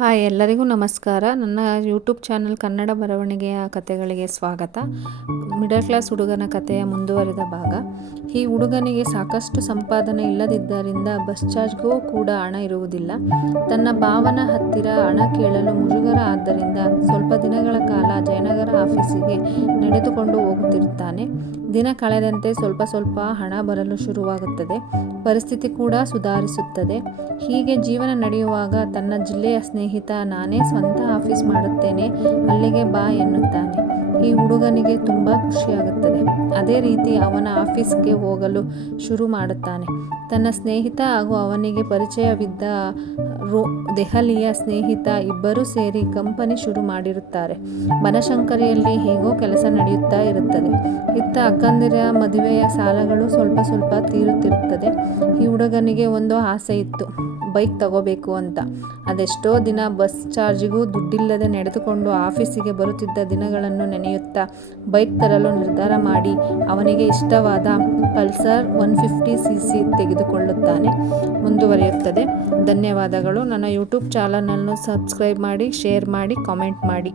Hi, ಎಲ್ಲರಿಗೂ ನಮಸ್ಕಾರ. ನನ್ನ ಯೂಟ್ಯೂಬ್ ಚಾನಲ್ ಕನ್ನಡ ಬರವಣಿಗೆಯ ಕಥೆಗಳಿಗೆ ಸ್ವಾಗತ. ಮಿಡಲ್ ಕ್ಲಾಸ್ ಹುಡುಗನ ಕಥೆಯ ಮುಂದುವರಿದ ಭಾಗ. ಈ ಹುಡುಗನಿಗೆ ಸಾಕಷ್ಟು ಸಂಪಾದನೆ ಇಲ್ಲದಿದ್ದರಿಂದ ಬಸ್ ಚಾರ್ಜ್ಗೂ ಕೂಡ ಹಣ ಇರುವುದಿಲ್ಲ. ತನ್ನ ಭಾವನ ಹತ್ತಿರ ಹಣ ಕೇಳಲು ಮುಜುಗರ ಆದ್ದರಿಂದ ಆಫೀಸಿಗೆ ನಡೆದುಕೊಂಡು ಹೋಗುತ್ತಿರುತ್ತಾನೆ. ದಿನ ಕಳೆದಂತೆ ಸ್ವಲ್ಪ ಸ್ವಲ್ಪ ಹಣ ಬರಲು ಶುರುವಾಗುತ್ತದೆ. ಪರಿಸ್ಥಿತಿ ಕೂಡ ಸುಧಾರಿಸುತ್ತದೆ. ಹೀಗೆ ಜೀವನ ನಡೆಯುವಾಗ ತನ್ನ ಜಿಲ್ಲೆಯ ಸ್ನೇಹಿತ ನಾನೇ ಸ್ವಂತ ಆಫೀಸ್ ಮಾಡುತ್ತೇನೆ. ಅಲ್ಲಿಗೆ ಬಾ ಎನ್ನುತ್ತಾನೆ. ಈ ಹುಡುಗನಿಗೆ ತುಂಬ ಖುಷಿಯಾಗುತ್ತದೆ. ಅದೇ ರೀತಿ ಅವನ ಆಫೀಸ್ಗೆ ಹೋಗಲು ಶುರು ಮಾಡುತ್ತಾನೆ. ತನ್ನ ಸ್ನೇಹಿತ ಹಾಗೂ ಅವನಿಗೆ ಪರಿಚಯವಿದ್ದ ರೋ, ದೆಹಲಿಯ ಸ್ನೇಹಿತ ಇಬ್ಬರೂ ಸೇರಿ ಕಂಪನಿ ಶುರು ಮಾಡಿರುತ್ತಾರೆ. ಬನಶಂಕರಿಯಲ್ಲಿ ಹೇಗೋ ಕೆಲಸ ನಡೆಯುತ್ತಾ ಇರುತ್ತದೆ. ಇತ್ತ ಅಕ್ಕಂದಿರ ಮದುವೆಯ ಸಾಲಗಳು ಸ್ವಲ್ಪ ಸ್ವಲ್ಪ ತೀರುತ್ತಿರುತ್ತದೆ. ಈ ಹುಡುಗನಿಗೆ ಒಂದು ಆಸೆ ಇತ್ತು. ಬೈಕ್ ತಗೋಬೇಕು ಅಂತ. ಅದೆಷ್ಟೋ ದಿನ ಬಸ್ ಚಾರ್ಜಿಗೂ ದುಡ್ಡಿಲ್ಲದೆ ನಡೆದುಕೊಂಡು ಆಫೀಸಿಗೆ ಬರುತ್ತಿದ್ದ ದಿನಗಳನ್ನು ನೆನೆಯುತ್ತಾ ಬೈಕ್ ತರಲು ನಿರ್ಧಾರ ಮಾಡಿ ಅವನಿಗೆ ಇಷ್ಟವಾದ Pulsar one fifty C C ತೆಗೆದುಕೊಳ್ಳುತ್ತಾನೆ. ಮುಂದುವರಿಯುತ್ತದೆ. ಧನ್ಯವಾದಗಳು. ನನ್ನ ಯೂಟ್ಯೂಬ್ ಚಾನಲನ್ನು ಸಬ್ಸ್ಕ್ರೈಬ್ ಮಾಡಿ, ಶೇರ್ ಮಾಡಿ, ಕಾಮೆಂಟ್ ಮಾಡಿ.